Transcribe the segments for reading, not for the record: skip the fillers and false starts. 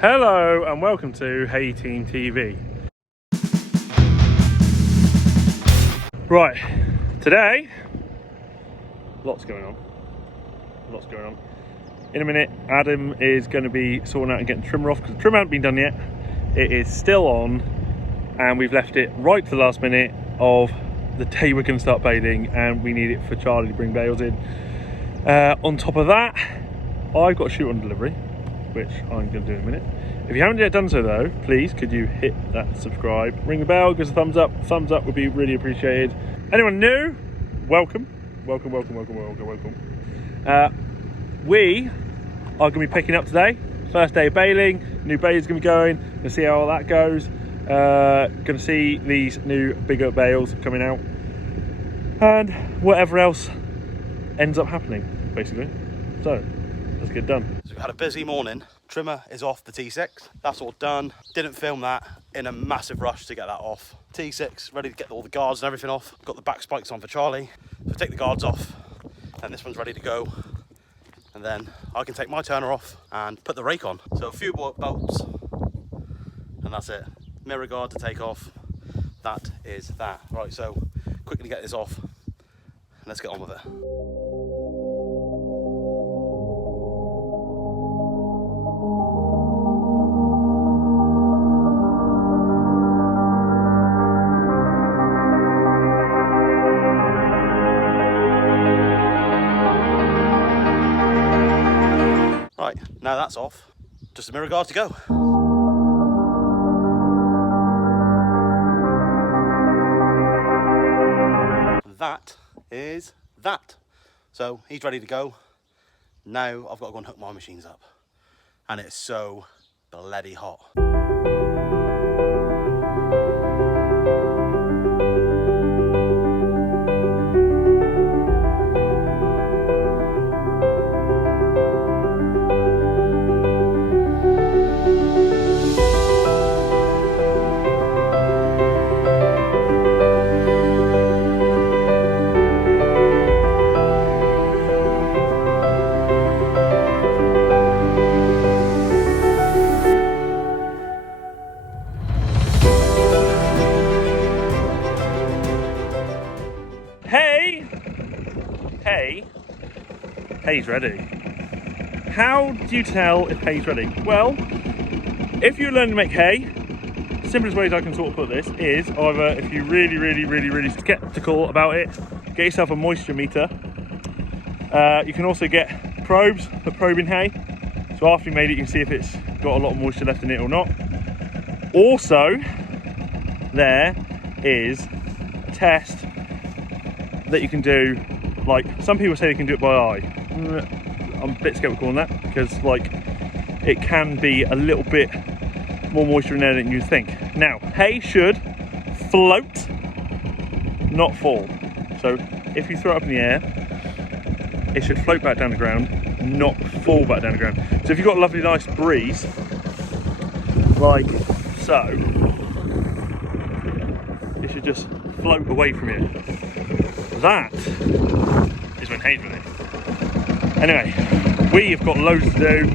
Hello and welcome to Thehayteamtv. Right, today, lots going on. In a minute, Adam is going to be sorting out and getting the trimmer off because the trimmer hasn't been done yet. It is still on and we've left it right to the last minute of the day we're going to start baling, and we need it for Charlie to bring bales in. On top of that, I've got a shoot on delivery, which I'm going to do in a minute. If you haven't yet done so though, please could you hit that subscribe, ring the bell, give us a thumbs up. Thumbs up would be really appreciated. Anyone new, welcome. We are going to be picking up today. First day of baling, new bales going to be going. We'll see how all that goes. Going to see these new bigger bales coming out and whatever else ends up happening, basically. So let's get done. So we've had a busy morning. Trimmer is off the T6. That's all done. Didn't film that in a massive rush to get that off. T6 ready to get all the guards and everything off. Got the back spikes on for Charlie. So take the guards off, and this one's ready to go. And then I can take my turner off and put the rake on. So a few bolts, and that's it. Mirror guard to take off. That is that. Right, so quickly get this off and let's get on with it. Right, now that's off, just a mirror guard to go. That is that. So he's ready to go. Now I've got to go and hook my machines up. And it's so bloody hot. Hay's ready. How do you tell if hay's ready? Well, if you learn to make hay, simplest ways I can sort of put this is either if you're really skeptical about it, get yourself a moisture meter. You can also get probes for probing hay. So after you made it, you can see if it's got a lot of moisture left in it or not. Also, there is a test that you can do. Like, some people say they can do it by eye. I'm a bit skeptical on that because, like, it can be a little bit more moisture in there than you think. Now, hay should float, not fall. So if you throw it up in the air, it should float back down the ground, not fall back down the ground. So if you've got a lovely nice breeze, like so, it should just float away from you. That is when hay's ready. Anyway, we have got loads to do.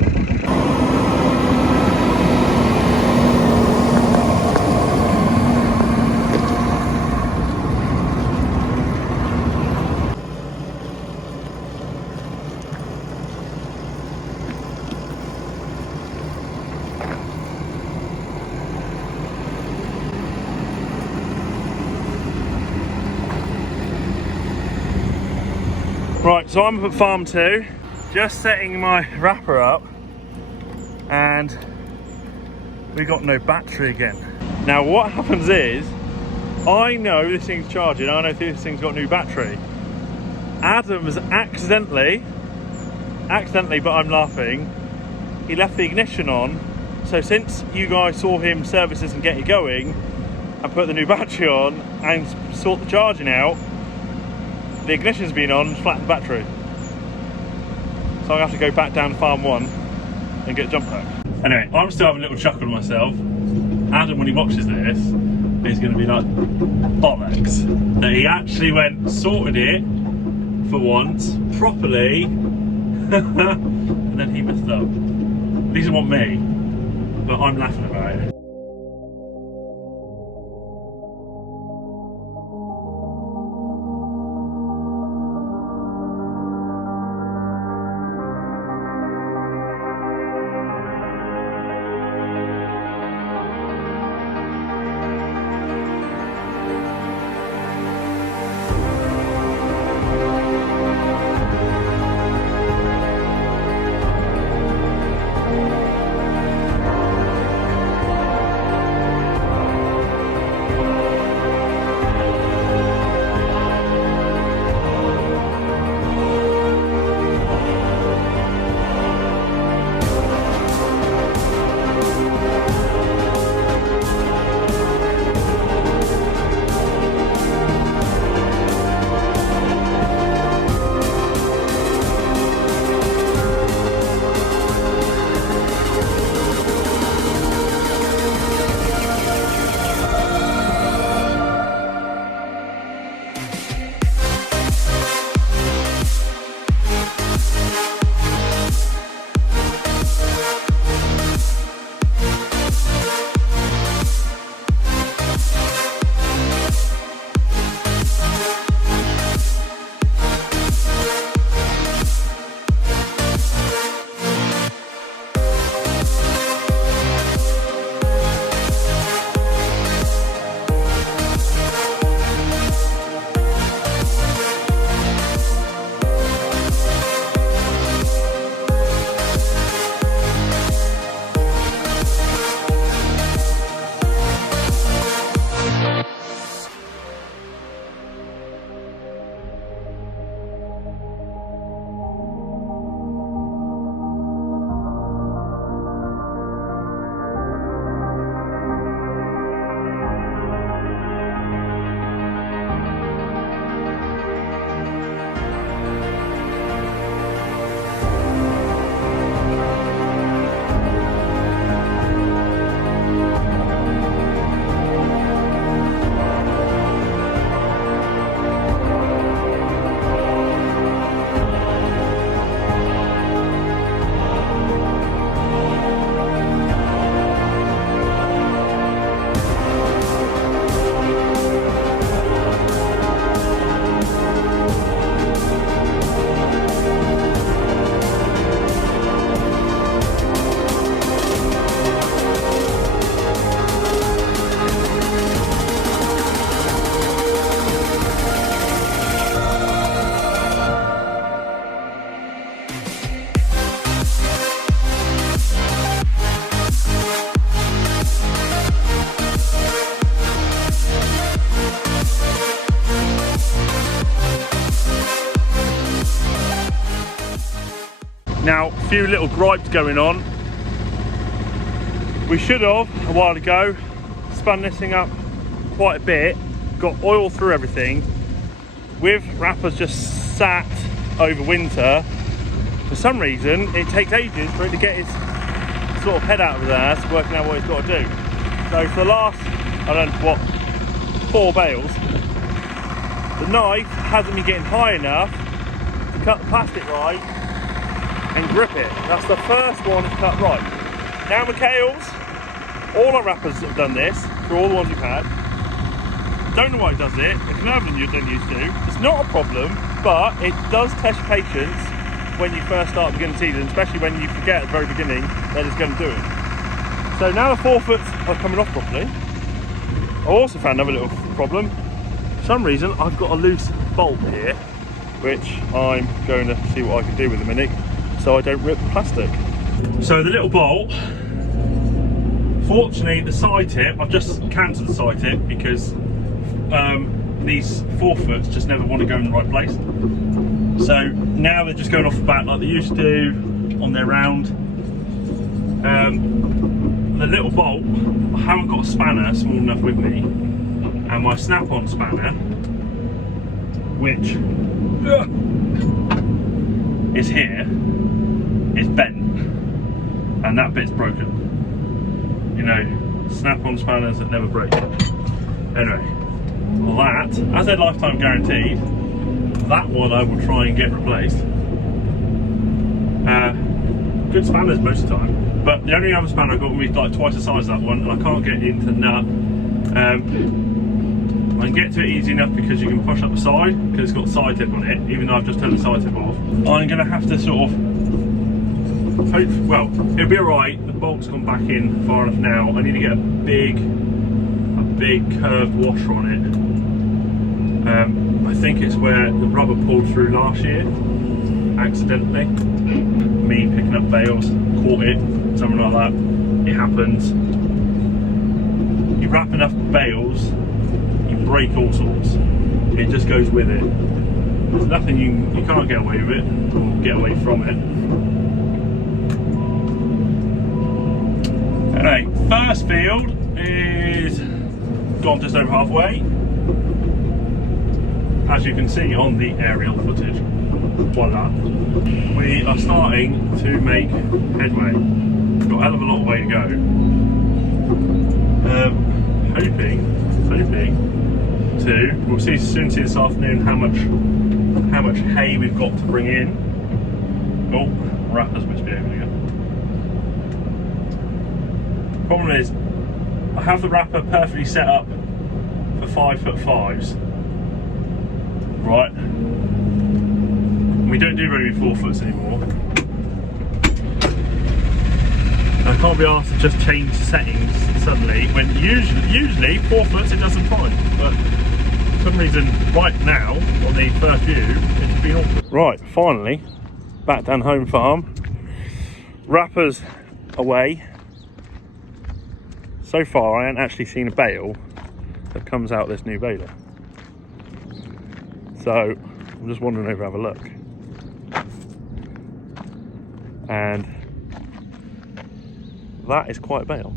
Right, so I'm up at farm 2, just setting my wrapper up, and we got no battery again. Now what happens is, I know this thing's charging, I know this thing's got a new battery. Adam's accidentally, but I'm laughing, he left the ignition on, so since you guys saw him service this and get it going, and put the new battery on, and sort the charging out, the ignition's been on and flattened the battery. So I'm going to have to go back down to farm 1 and get a jump pack. Anyway, I'm still having a little chuckle to myself. Adam, when he watches this, is going to be like, bollocks. That he actually went, sorted it for once, properly, and then he messed up. At least it wasn't me. but I'm laughing about it. Now, a few little gripes going on. We should have, a while ago, spun this thing up quite a bit, got oil through everything. With wrappers just sat over winter, for some reason, it takes ages for it to get its sort of head out of there, so working out what it's got to do. So for the last, I don't know what, 4 bales, the knife hasn't been getting high enough to cut the plastic right and grip it. That's the first one to cut right. Now mchales, all our wrappers have done this, for all the ones we've had. Don't know why it does it, it's nerve than you're used to. It's not a problem, but it does test patience when you first start the beginning season, especially when you forget at the very beginning that it's going to do it. So now the forefoots are coming off properly. I also found another little problem. For some reason, I've got a loose bolt here, which I'm going to see what I can do with in a minute, so I don't rip the plastic. So the little bolt, fortunately the side tip, I've just cancelled the side tip because these forefoots just never want to go in the right place. So now they're just going off the back like they used to on their round. The little bolt, I haven't got a spanner small enough with me, and my snap-on spanner, which is here, is bent, and that bit's broken. You know, snap-on spanners that never break. Anyway, that, as they're lifetime guaranteed, that one I will try and get replaced. Good spanners most of the time. But the only other spanner I got will be like twice the size of that one, and I can't get into the nut. I can get to it easy enough because you can push up the side, because it's got a side tip on it, even though I've just turned the side tip off. I'm going to have to sort of hope, well, it'll be alright, the bolt's gone back in far enough now. I need to get a big curved washer on it. I think it's where the rubber pulled through last year, accidentally. Me picking up bales, caught it, something like that. It happens. You wrap enough bales, you break all sorts. It just goes with it. There's nothing you can't get away with it, or get away from it. Anyway, first field is gone just over halfway, as you can see on the aerial footage. Voila. We are starting to make headway. We've got a hell of a lot of way to go. Hoping to, we'll soon see this afternoon how much hay we've got to bring in. Oh, wrapper's misbehaving again. Problem is, I have the wrapper perfectly set up for 5'5s, right? We don't do very many 4-foots anymore. I can't be asked to just change settings suddenly when usually 4-foots it doesn't fine, but for some reason right now on the first view it's been awkward. Right, finally back down home farm. Wrapper's away. So far I haven't actually seen a bale that comes out this new baler, so I'm just wandering over to have a look, and that is quite a bale.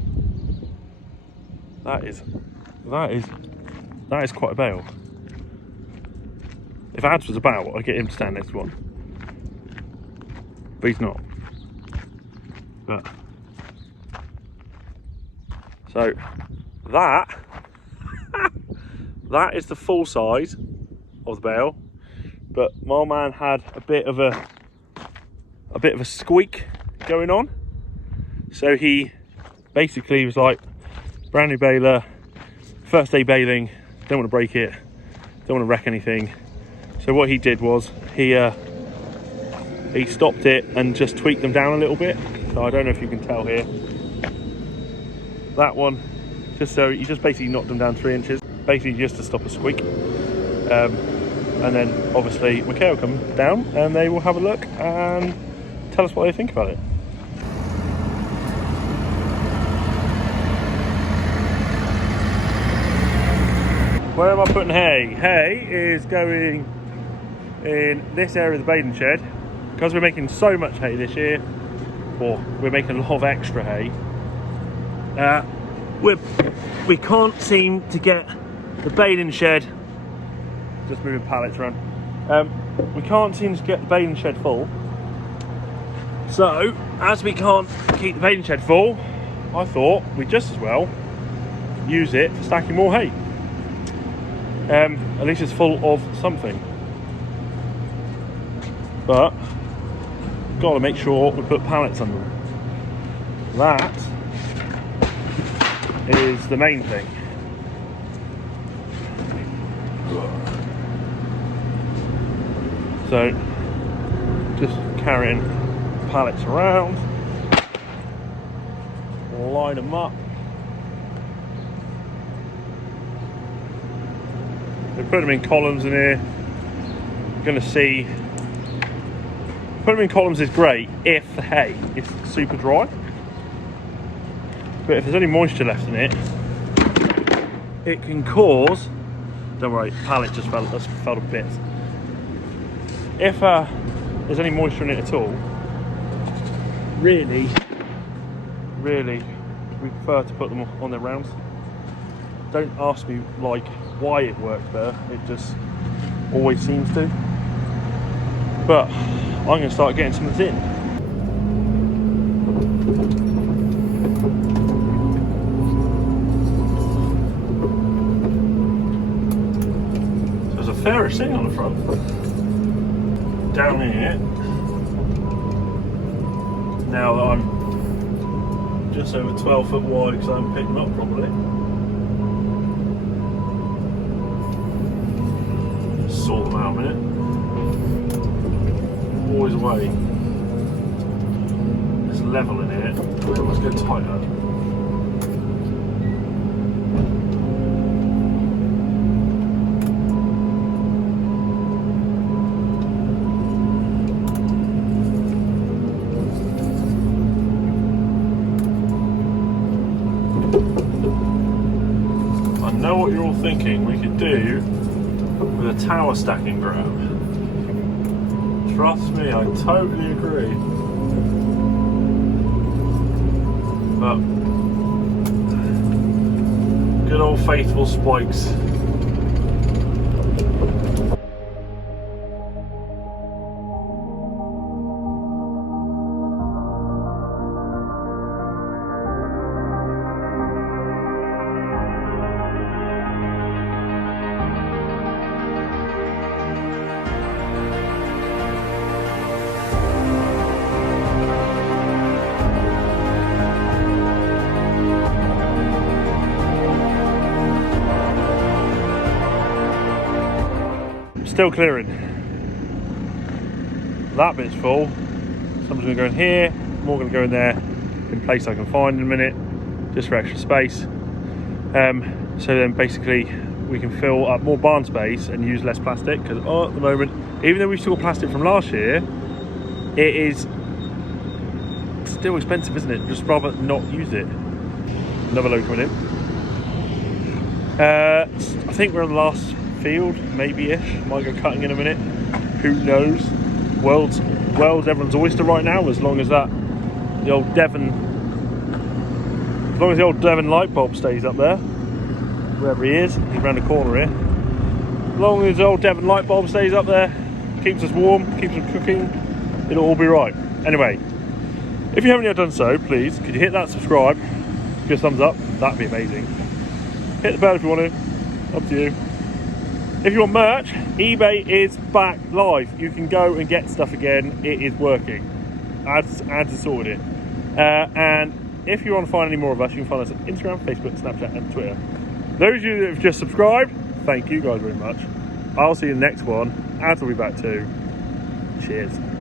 That is quite a bale. If Hedge was about, I'd get him to stand next to one, but he's not. But so that is the full size of the bale, but my man had a bit of a squeak going on, so he basically was like, brand new baler, first day baling, don't want to break it, don't want to wreck anything. So what he did was he stopped it and just tweaked them down a little bit. So I don't know if you can tell here, that one, just so you just basically knocked them down 3 inches, basically just to stop a squeak. And then obviously mchale will come down and they will have a look and tell us what they think about it. Where am I putting hay? Hay is going in this area of the baling shed, because we're making so much hay this year, or we're making a lot of extra hay. We can't seem to get the baling shed, just moving pallets around, we can't seem to get the baling shed full. So as we can't keep the baling shed full, I thought we'd just as well use it for stacking more hay. At least it's full of something, but got to make sure we put pallets under them. That is the main thing. So just carrying pallets around, line them up. We put them in columns in here. You're going to see, put them in columns is great if the hay is super dry, but if there's any moisture left in it, it can cause, don't worry, pallet just fell to bits. If there's any moisture in it at all, really we prefer to put them on their rounds. Don't ask me like why it worked there, it just always seems to. But I'm going to start getting some of this in. So there's a fairer thing on the front. Down here, now that I'm just over 12 foot wide because I haven't picked them up properly. Sort them out a minute. Always away. It's level in here. Let's go tighter. I know what you're all thinking we could do with a tower stacking grab. Trust me, I totally agree. But good old faithful spikes. Still clearing. That bit's full. Some's going to go in here, more going to go in there, in place I can find in a minute, just for extra space. So then basically we can fill up more barn space and use less plastic, because at the moment, even though we've still got plastic from last year, it is still expensive, isn't it? Just rather not use it. Another load coming in. I think we're on the last field, maybe-ish. Might go cutting in a minute. Who knows? World's everyone's oyster right now, as long as the old Devon light bulb stays up there, wherever he is. He's around the corner here. As long as the old Devon light bulb stays up there, keeps us warm, keeps us cooking, it'll all be right. Anyway, if you haven't yet done so, please could you hit that subscribe, give us a thumbs up, that'd be amazing. Hit the bell if you want to, up to you. If you want merch, eBay is back live. You can go and get stuff again. It is working. Ads are sorted. And if you want to find any more of us, you can find us on Instagram, Facebook, Snapchat, and Twitter. Those of you that have just subscribed, thank you guys very much. I'll see you in the next one. Ads will be back too. Cheers.